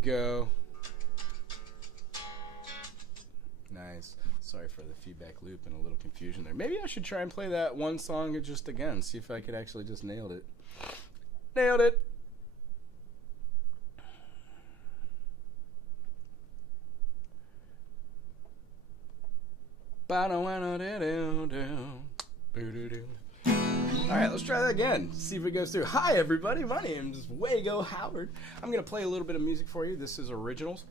go. Nice. Sorry for the feedback loop and a little confusion there. Maybe I should try and play that one song just again. See if I could actually just nail it. Nailed it. Alright, let's try that again. See if it goes through. Hi everybody, my name is Wago Howard. I'm going to play a little bit of music for you. This is originals.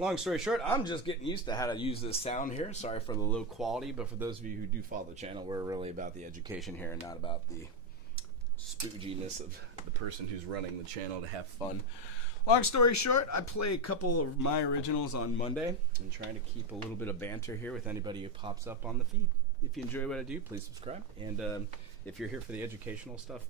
Long story short, I'm just getting used to how to use this sound here. Sorry for the low quality, but for those of you who do follow the channel, we're really about the education here and not about the spooginess of the person who's running the channel to have fun. Long story short, I play a couple of my originals on Monday. I'm trying to keep a little bit of banter here with anybody who pops up on the feed. If you enjoy what I do, please subscribe. And if you're here for the educational stuff,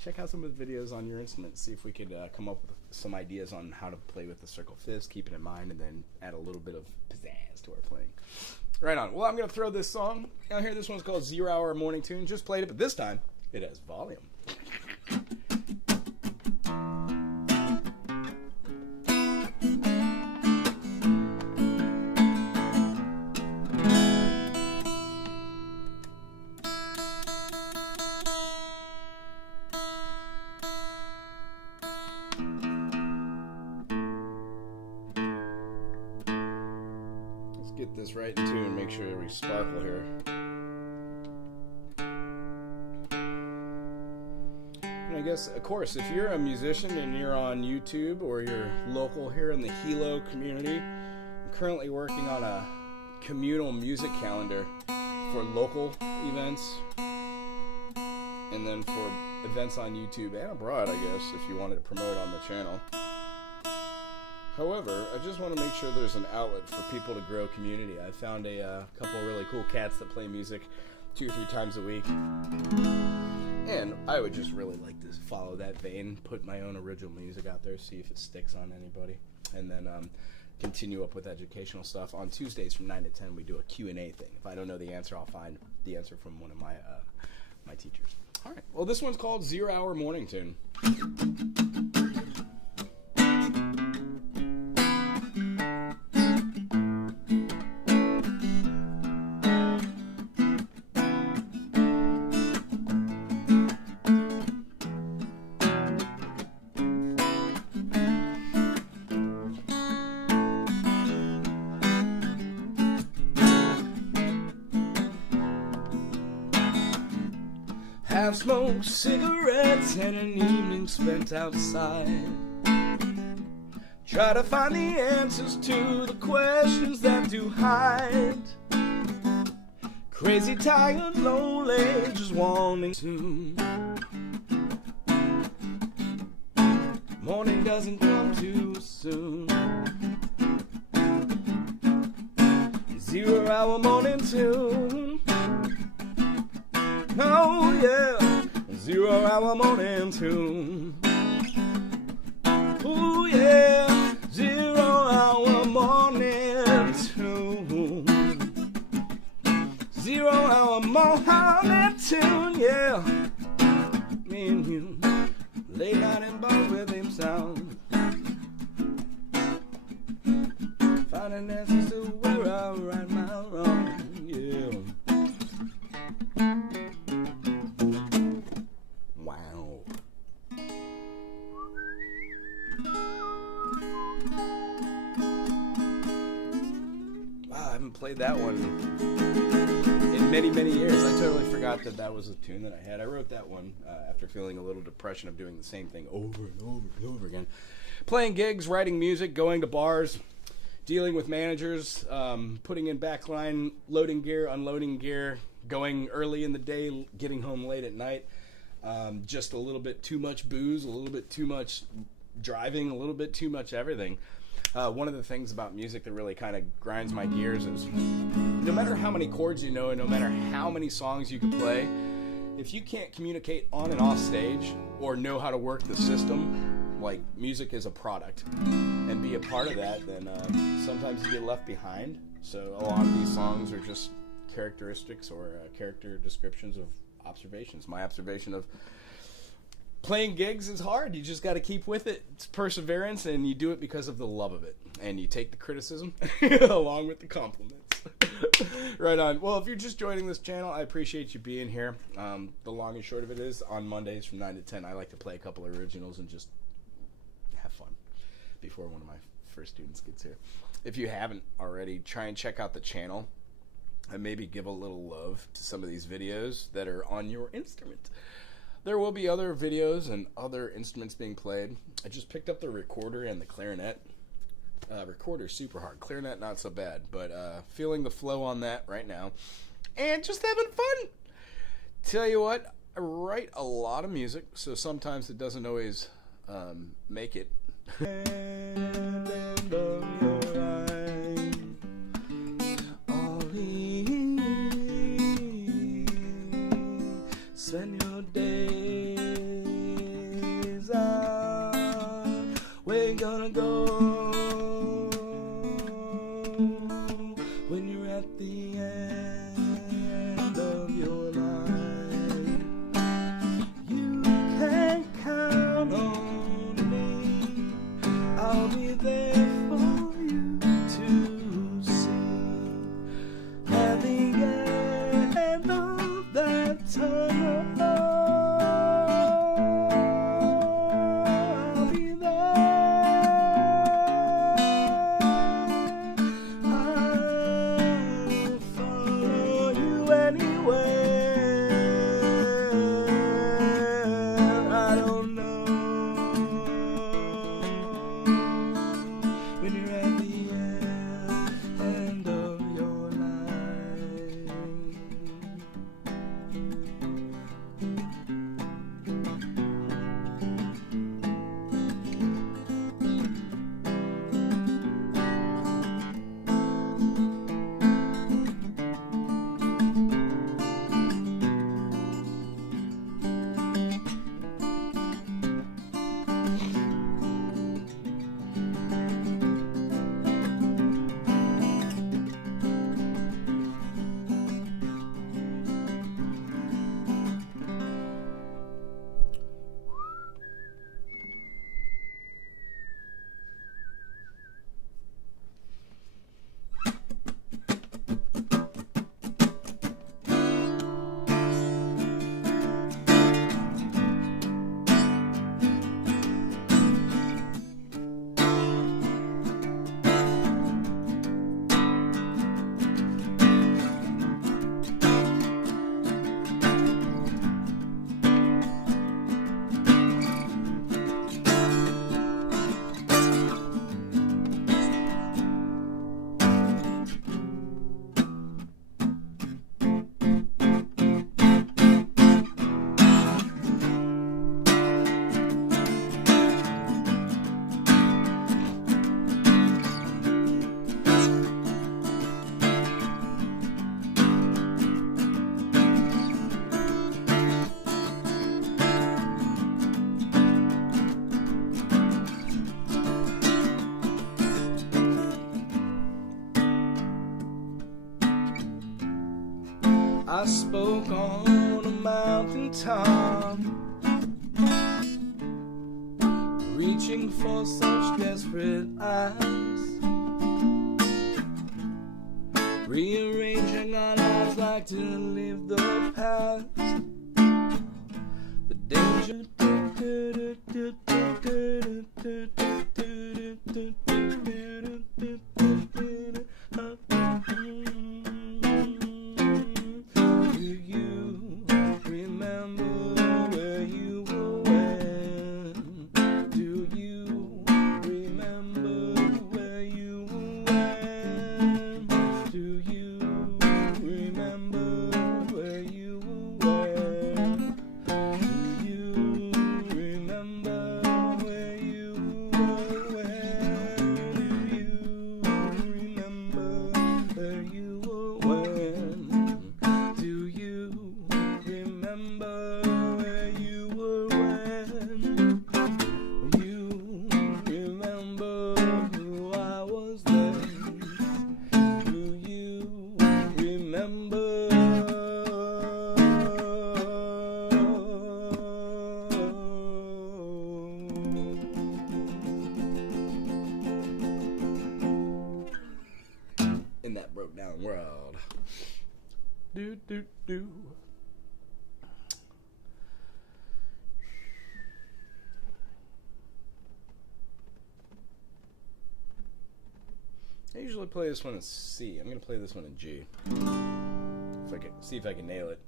check out some of the videos on your instrument. See if we could come up with some ideas on how to play with the circle fifths, keep it in mind, and then add a little bit of pizzazz to our playing. Right on. Well, I'm going to throw this song out here. This one's called 0 Hour Morning Tune. Just played it, but this time it has volume. Get this right in tune, make sure we sparkle here. And I guess, of course, if you're a musician and you're on YouTube or you're local here in the Hilo community, I'm currently working on a communal music calendar for local events and then for events on YouTube and abroad, I guess, if you wanted to promote on the channel. However, I just want to make sure there's an outlet for people to grow community. I found a couple of really cool cats that play music 2 or 3 times a week. And I would just really like to follow that vein, put my own original music out there, see if it sticks on anybody. And then continue up with educational stuff. On Tuesdays from 9 to 10, we do a Q&A thing. If I don't know the answer, I'll find the answer from one of my my teachers. All right. Well, this one's called 0 Hour Morning Tune. I've smoked cigarettes and an evening spent outside. Try to find the answers to the questions that do hide. Crazy, tired, lonely, just wanting to. Morning doesn't come too soon. 0 Hour Morning Tune. Oh yeah, 0 Hour Morning Tune. Oh yeah, 0 Hour Morning Tune. 0 Hour Morning Tune, yeah. Me and you, late night in bars with him sound. Finding answers to where I right my wrong, yeah. Played that one in many years. I totally forgot that was a tune that I had. I wrote that one after feeling a little depression of doing the same thing over and over and over again. Playing gigs, writing music, going to bars, dealing with managers, putting in backline, loading gear, unloading gear, going early in the day, getting home late at night. Just a little bit too much booze, a little bit too much driving, a little bit too much everything. One of the things about music that really kind of grinds my gears is no matter how many chords you know and no matter how many songs you can play, if you can't communicate on and off stage or know how to work the system, like music is a product, and be a part of that, then sometimes you get left behind. So a lot of these songs are just characteristics or character descriptions of observations. My observation of playing gigs is hard. You just got to keep with it. It's perseverance, and you do it because of the love of it. And you take the criticism along with the compliments. Right on. Well, if you're just joining this channel, I appreciate you being here. The long and short of it is, on Mondays from 9 to 10, I like to play a couple of originals and just have fun before one of my first students gets here. If you haven't already, try and check out the channel and maybe give a little love to some of these videos that are on your instrument. There will be other videos and other instruments being played. I just picked up the recorder and the clarinet. Recorder's super hard. Clarinet, not so bad. But feeling the flow on that right now. And just having fun. Tell you what, I write a lot of music, so sometimes it doesn't always make it. Spend your days out. We're gonna go when you're at the end of your life. You can count on me. I'll be there for you to see. At the end of that tunnel, I'll be there. I'll follow you anywhere. I don't know when you're at the end of your life. I spoke on a mountaintop, reaching for such desperate eyes, rearranging our lives like to live the past, the danger. Do do do. I usually play this one in C. I'm gonna play this one in G. If I can see if I can nail it.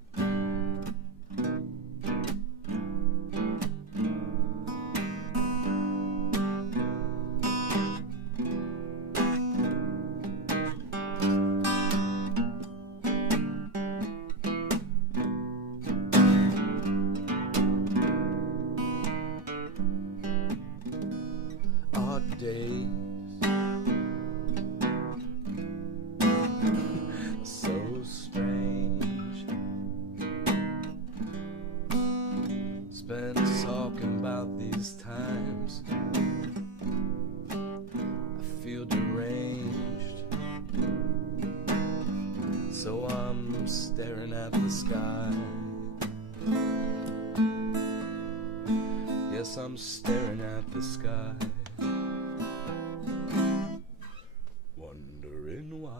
Odd days. So strange. Spent talking about these times. I feel deranged. So I'm staring at the sky. Yes, I'm staring at the sky. Wondering why.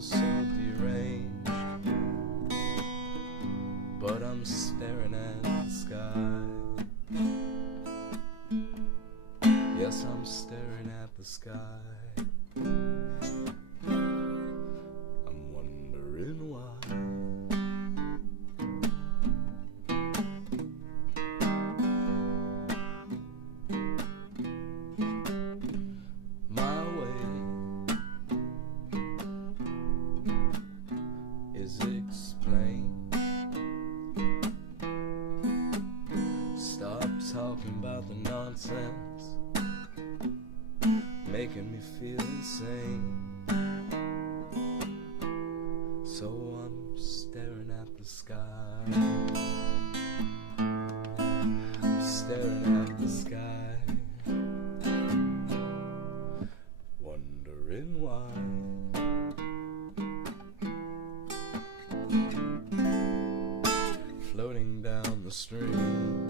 So deranged, but I'm staring at the sky. Yes, I'm staring at the sky. I'm wondering why. My way is explained. Stop talking about the nonsense, making me feel insane. So I'm staring at the sky, staring at the sky, wondering why. Floating down the stream,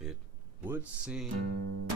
it would seem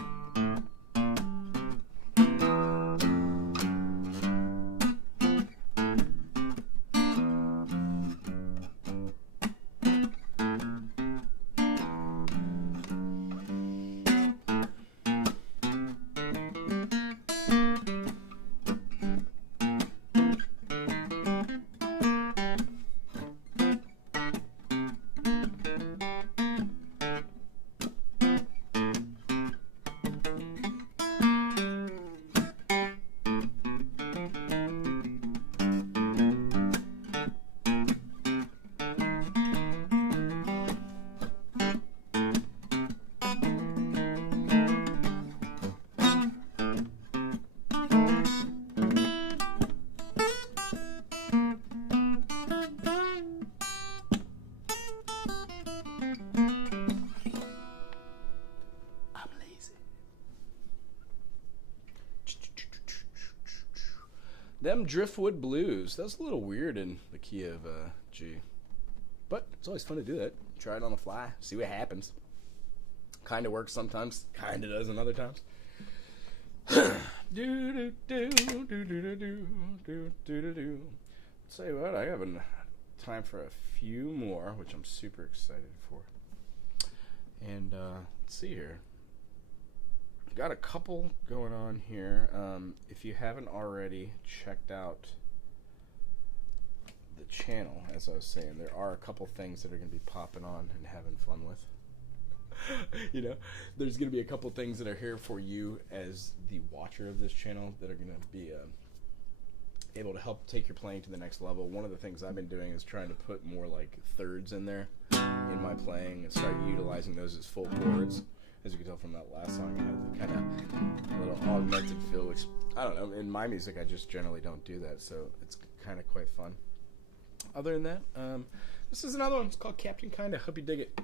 them Driftwood Blues. That was a little weird in the key of G. But it's always fun to do that. Try it on the fly. See what happens. Kind of works sometimes. Kind of doesn't other times. Do do do do do do do do do. Tell you what, I have time for a few more, which I'm super excited for. And let's see here. Got a couple going on here. If you haven't already checked out the channel, as I was saying, there are a couple things that are going to be popping on and having fun with. You know, there's going to be a couple things that are here for you as the watcher of this channel that are going to be able to help take your playing to the next level. One of the things I've been doing is trying to put more like thirds in there in my playing and start utilizing those as full chords. As you can tell from that last song, it had the kind of little augmented feel, which, I don't know, in my music I just generally don't do that, so it's kind of quite fun. Other than that, this is another one. It's called Captain Kinda. Hope you dig it.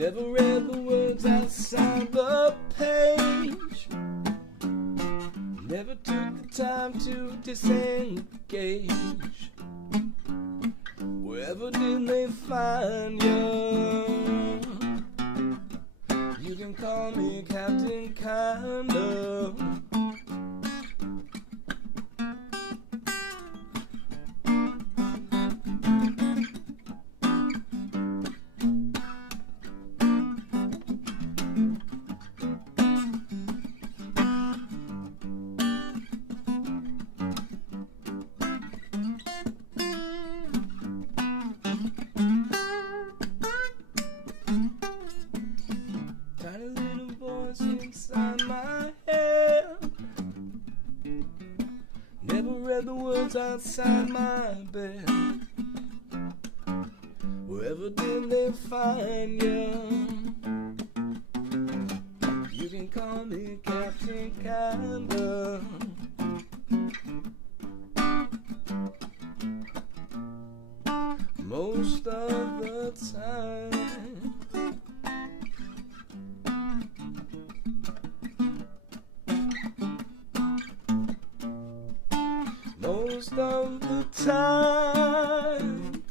Never read the words outside the page. Never took the time to disengage. Wherever did they find you? You can call me Captain Kinda. Inside my head. Never read the words outside my bed. Wherever did they find you? You can call me Captain Kinda. Most of the time. Most of the time.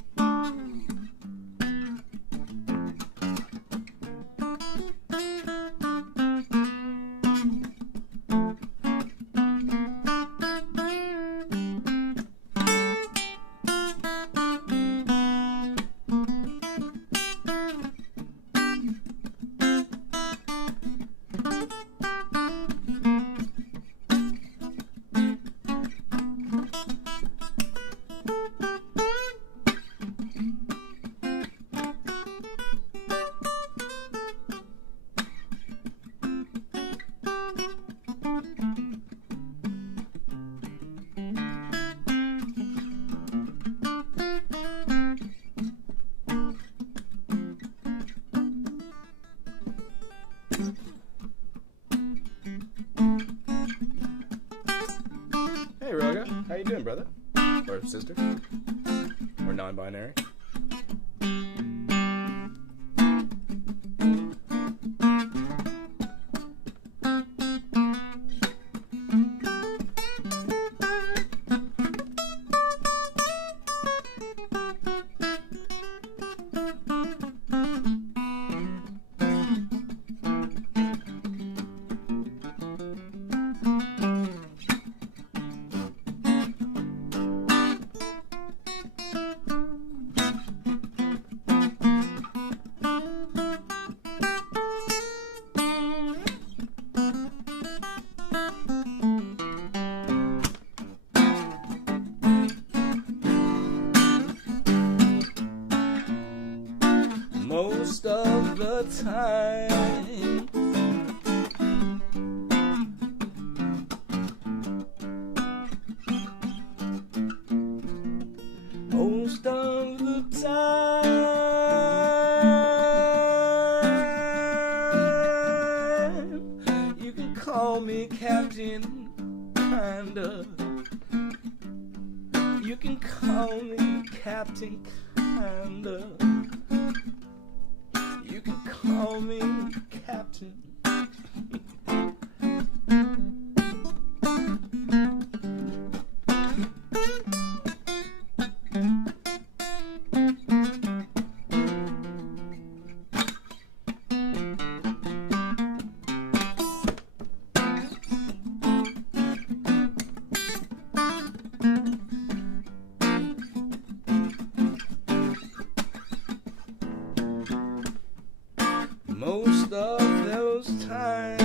Hey Roga, how you doing, brother? Or sister? Or non-binary? Most of the time. Most of the time. You can call me Captain Kinda. You can call me Captain Kinda. You can call me Captain. Most of those times.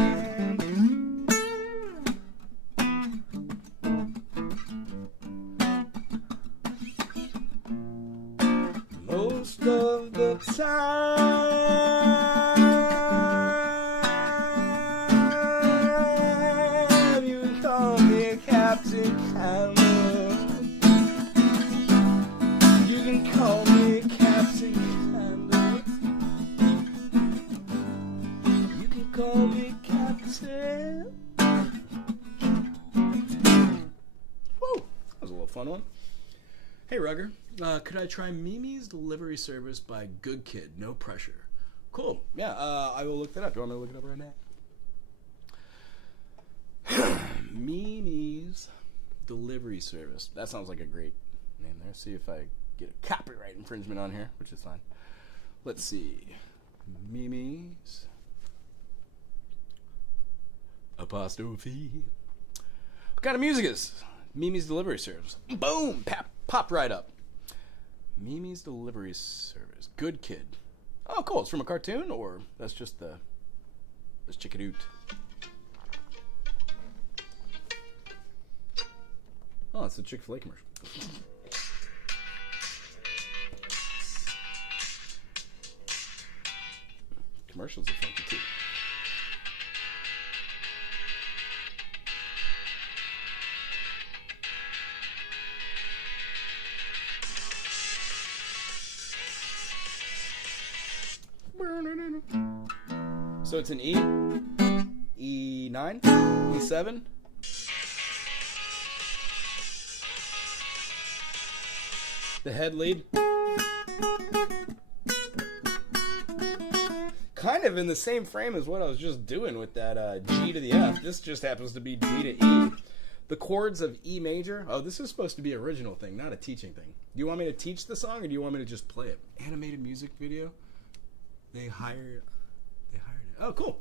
Most of the time. You can call me Captain Kinda. You can call me Captain Kinda. Call me Captain. Whoa, that was a little fun one. Hey Rugger, could I try Mimi's Delivery Service by Good Kid, No Pressure? Cool. Yeah, I will look that up. Do you want me to look it up right now? Mimi's Delivery Service. That sounds like a great name there. See if I get a copyright infringement on here, which is fine. Let's see. Mimi's apostrophe. What kind of music is Mimi's Delivery Service? Boom! Popped right up. Mimi's Delivery Service. Good Kid. Oh, cool. It's from a cartoon, or that's just let's check it out. Oh, it's a Chick-fil-A commercial. Commercials are funky too. So it's an E, E9, E7. The head lead. Kind of in the same frame as what I was just doing with that G to the F. This just happens to be G to E. The chords of E major. Oh, this is supposed to be an original thing, not a teaching thing. Do you want me to teach the song, or do you want me to just play it? Animated music video. They hired it. Oh, cool.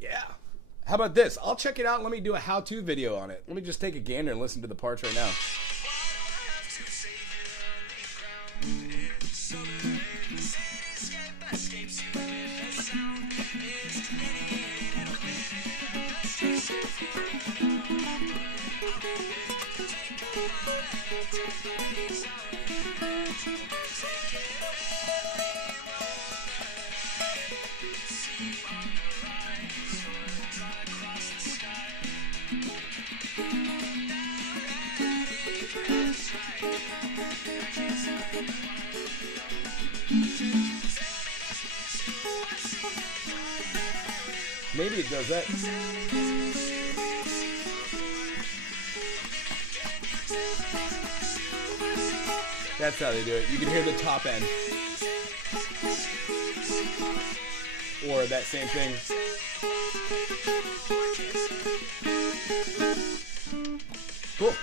Yeah. How about this? I'll check it out. Let me do a how-to video on it. Let me just take a gander and listen to the parts right now. Maybe it does that. That's how they do it. You can hear the top end. Or that same thing. Cool.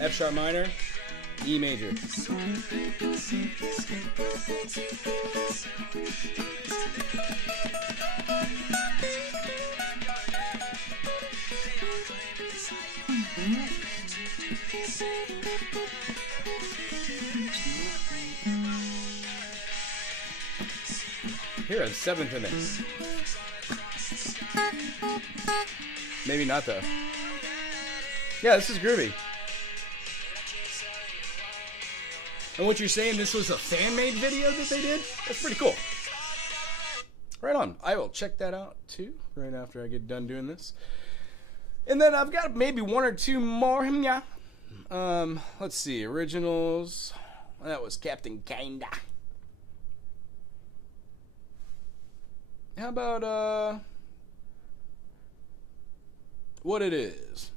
F sharp minor, E major. Here, a seventh in it. Maybe not though. Yeah, this is groovy. And what you're saying, this was a fan-made video that they did? That's pretty cool. Right on. I will check that out too, right after I get done doing this. And then I've got maybe one or two more. Yeah. Let's see. Originals. That was Captain Kinda. How about, What It Is?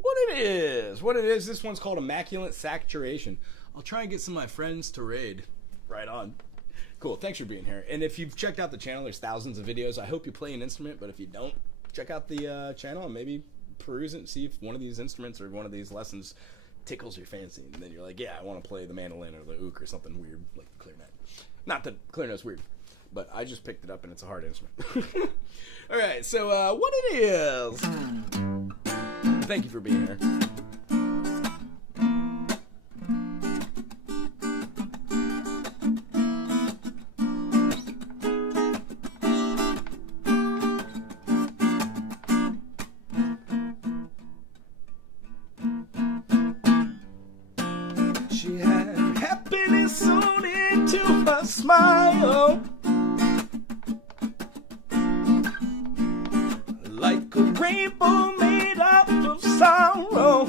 What It Is? What It Is, this one's called Immaculate Saturation. I'll try and get some of my friends to raid. Right on. Cool, thanks for being here. And if you've checked out the channel, there's thousands of videos. I hope you play an instrument, but if you don't, check out the channel and maybe peruse it and see if one of these instruments or one of these lessons tickles your fancy. And then you're like, yeah, I want to play the mandolin or the uke or something weird, like the clarinet. Not that clarinet's weird, but I just picked it up and it's a hard instrument. All right, so What It Is. Thank you for being here. She had happiness sewn into her smile, like a rainbow made out of sorrow.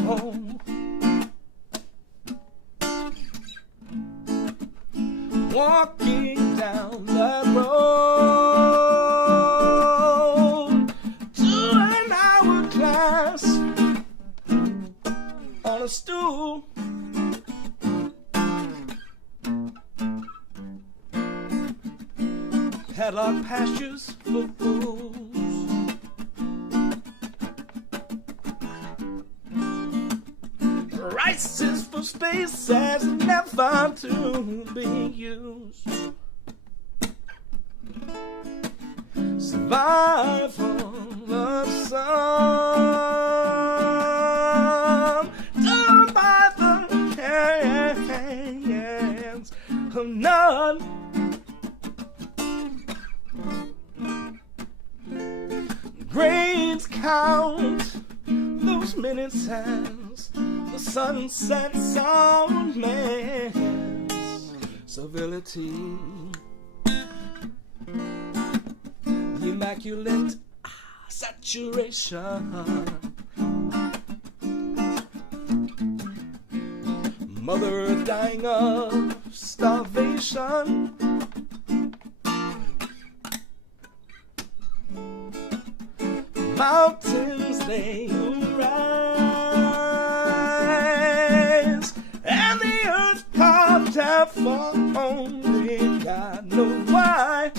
Walking down the road to an hourglass on a stool. Had padlock pastures for fools. Rice is for space as never to be used. Survival of some done by the hands of none. Grains count those minutes as the sun sets on man's civility. The immaculate saturation, Mother Earth dying of starvation. Mountains they rise, and the earth carved out for only God knows why.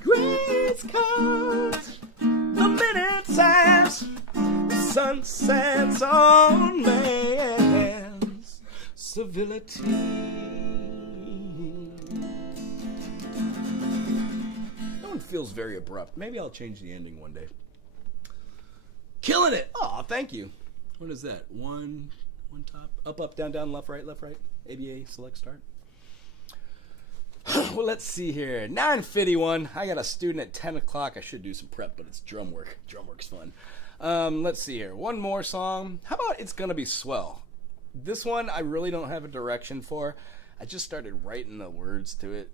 Grace cuts the minutes as the sun sets on man's civility. Feels very abrupt. Maybe I'll change the ending one day. Killing it! Oh, thank you. What is that? One top? Up, up, down, down, left, right, ABA, select, start. Well, let's see here. 9:51. I got a student at 10 o'clock. I should do some prep, but it's drum work. Drum work's fun. Let's see here. One more song. How about It's Gonna Be Swell? This one I really don't have a direction for. I just started writing the words to it.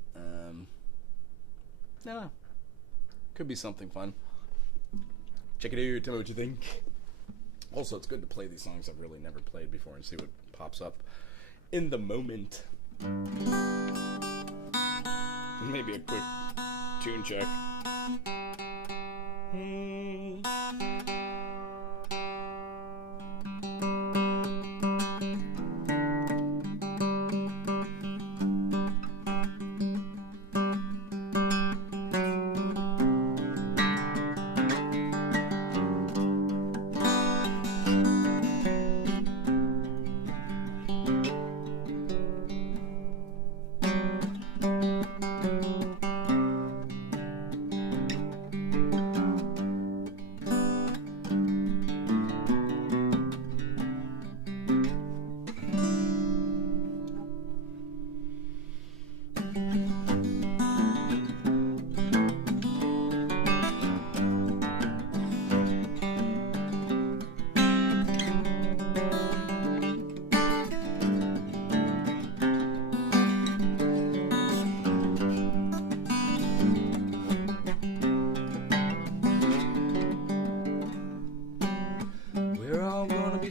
No. Could be something fun. Check it out. Tell me what you think. Also, it's good to play these songs I've really never played before and see what pops up in the moment. Maybe a quick tune check.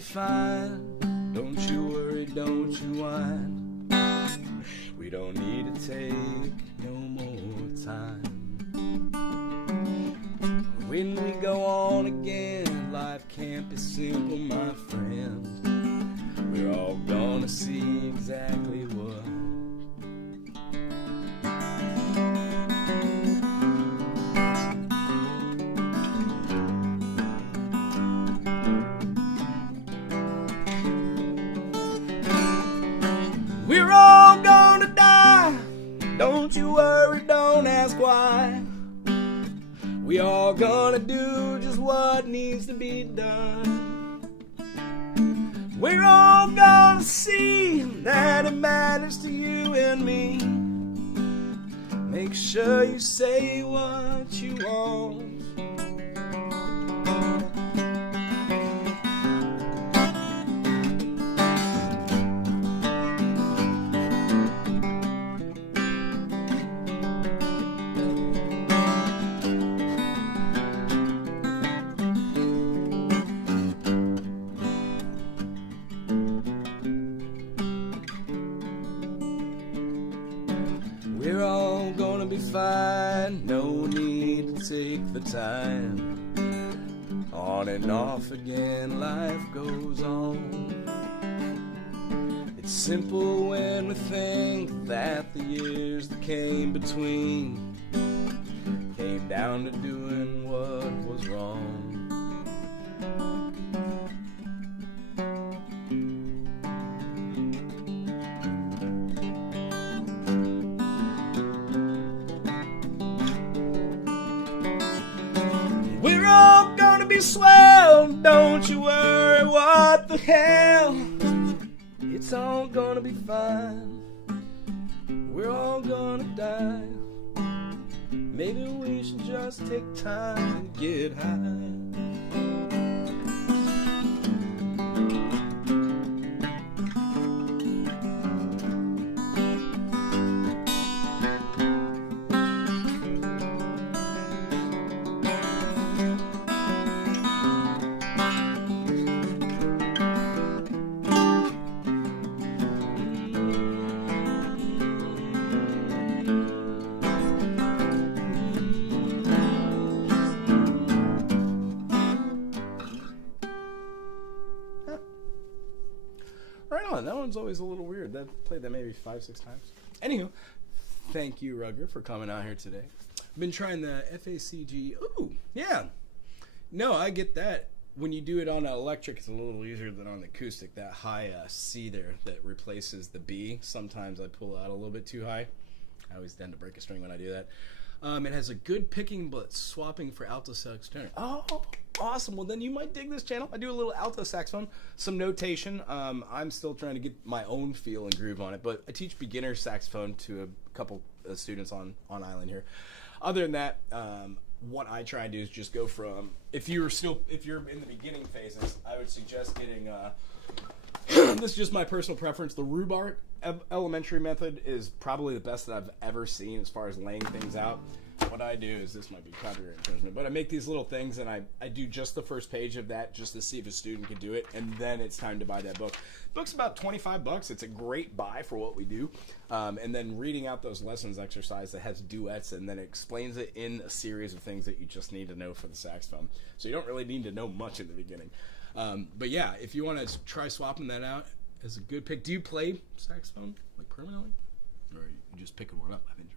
Fine, don't you worry, don't you whine. We don't need to take no more time. When we go on again, life can't be simple, my friend. We're all gonna see exactly what. We're all gonna die. Don't you worry, don't ask why. We all gonna do just what needs to be done. We're all gonna see that it matters to you and me. Make sure you say what you want. We're all gonna be fine, no need to take the time. On and off again, life goes on. It Simple when we think that the years that came between came down to doing what was wrong. We're all gonna be swell, don't you worry, what the hell? It's all gonna be fine. We're all gonna die. Maybe we should just take time and get high. Right on, that one's always a little weird. I've played that maybe 5-6 times. Anywho, thank you, Rugger, for coming out here today. I've been trying the FACG. Ooh, yeah. No, I get that. When you do it on an electric, it's a little easier than on the acoustic. That high C there that replaces the B. Sometimes I pull out a little bit too high. I always tend to break a string when I do that. It has a good picking, but swapping for alto sax tenor. Oh, awesome. Well, then you might dig this channel. I do a little alto saxophone, some notation. I'm still trying to get my own feel and groove on it, but I teach beginner saxophone to a couple of students on island here. Other than that, what I try and do is just go from, if you're in the beginning phases, I would suggest getting, this is just my personal preference, the rhubarb elementary method is probably the best that I've ever seen as far as laying things out. What I do is, this might be copyright infringement, but I make these little things and I do just the first page of that just to see if a student can do it, and then it's time to buy that book. The book's about $25. It's a great buy for what we do. And then reading out those lessons exercise that has duets, and then it explains it in a series of things that you just need to know for the saxophone. So you don't really need to know much in the beginning. But yeah, if you want to try swapping that out, it's a good pick. Do you play saxophone like permanently, or you just picking one up? I've enjoyed.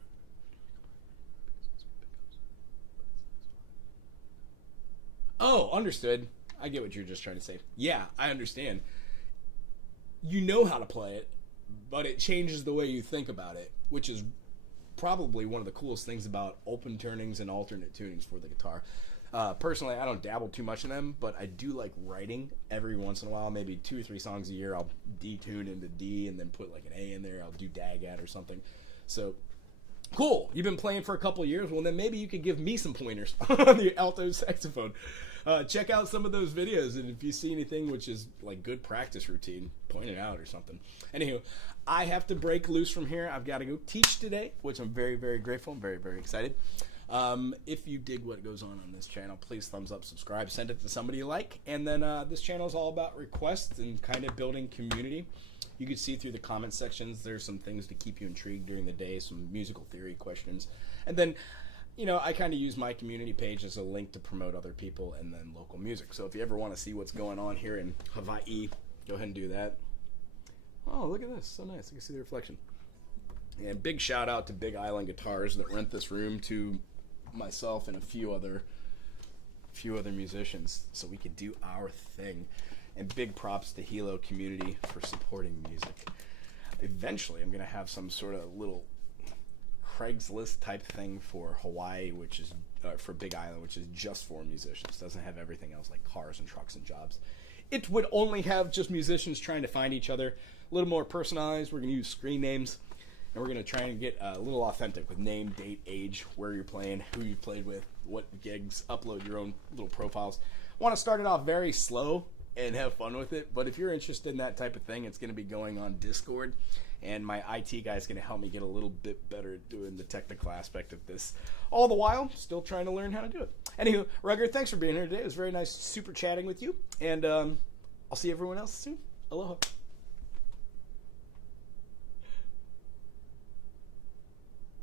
Oh, understood. I get what you're just trying to say. Yeah, I understand. You know how to play it, but it changes the way you think about it, which is probably one of the coolest things about open turnings and alternate tunings for the guitar. Personally, I don't dabble too much in them, but I do like writing every once in a while. Maybe 2 or 3 songs a year, I'll detune into D and then put like an A in there. I'll do DAG-at or something. So, cool. You've been playing for a couple years. Well, then maybe you could give me some pointers on the alto saxophone. Check out some of those videos, and if you see anything which is like good practice routine, point it out or something. Anywho, I have to break loose from here. I've got to go teach today, which I'm very, very grateful. I'm very, very excited. If you dig what goes on this channel, please thumbs up, subscribe, send it to somebody you like. And then this channel is all about requests and kind of building community. You can see through the comment sections, there's some things to keep you intrigued during the day, some musical theory questions. And then, you know, I kind of use my community page as a link to promote other people and then local music. So if you ever want to see what's going on here in Hawaii, go ahead and do that. Oh, look at this. So nice. You can see the reflection. And big shout out to Big Island Guitars that rent this room to myself and a few other musicians so we could do our thing. And big props to Hilo community for supporting music. Eventually I'm going to have some sort of little Craigslist type thing for Hawaii, which is for Big Island, which is just for musicians. Doesn't have everything else like cars and trucks and jobs. It would only have just musicians trying to find each other. A little more personalized. We're going to use screen names. And we're going to try and get a little authentic with name, date, age, where you're playing, who you played with, what gigs, upload your own little profiles. I want to start it off very slow and have fun with it. But if you're interested in that type of thing, it's going to be going on Discord. And my IT guy is going to help me get a little bit better at doing the technical aspect of this. All the while, still trying to learn how to do it. Anywho, Rugger, thanks for being here today. It was very nice super chatting with you. And I'll see everyone else soon. Aloha.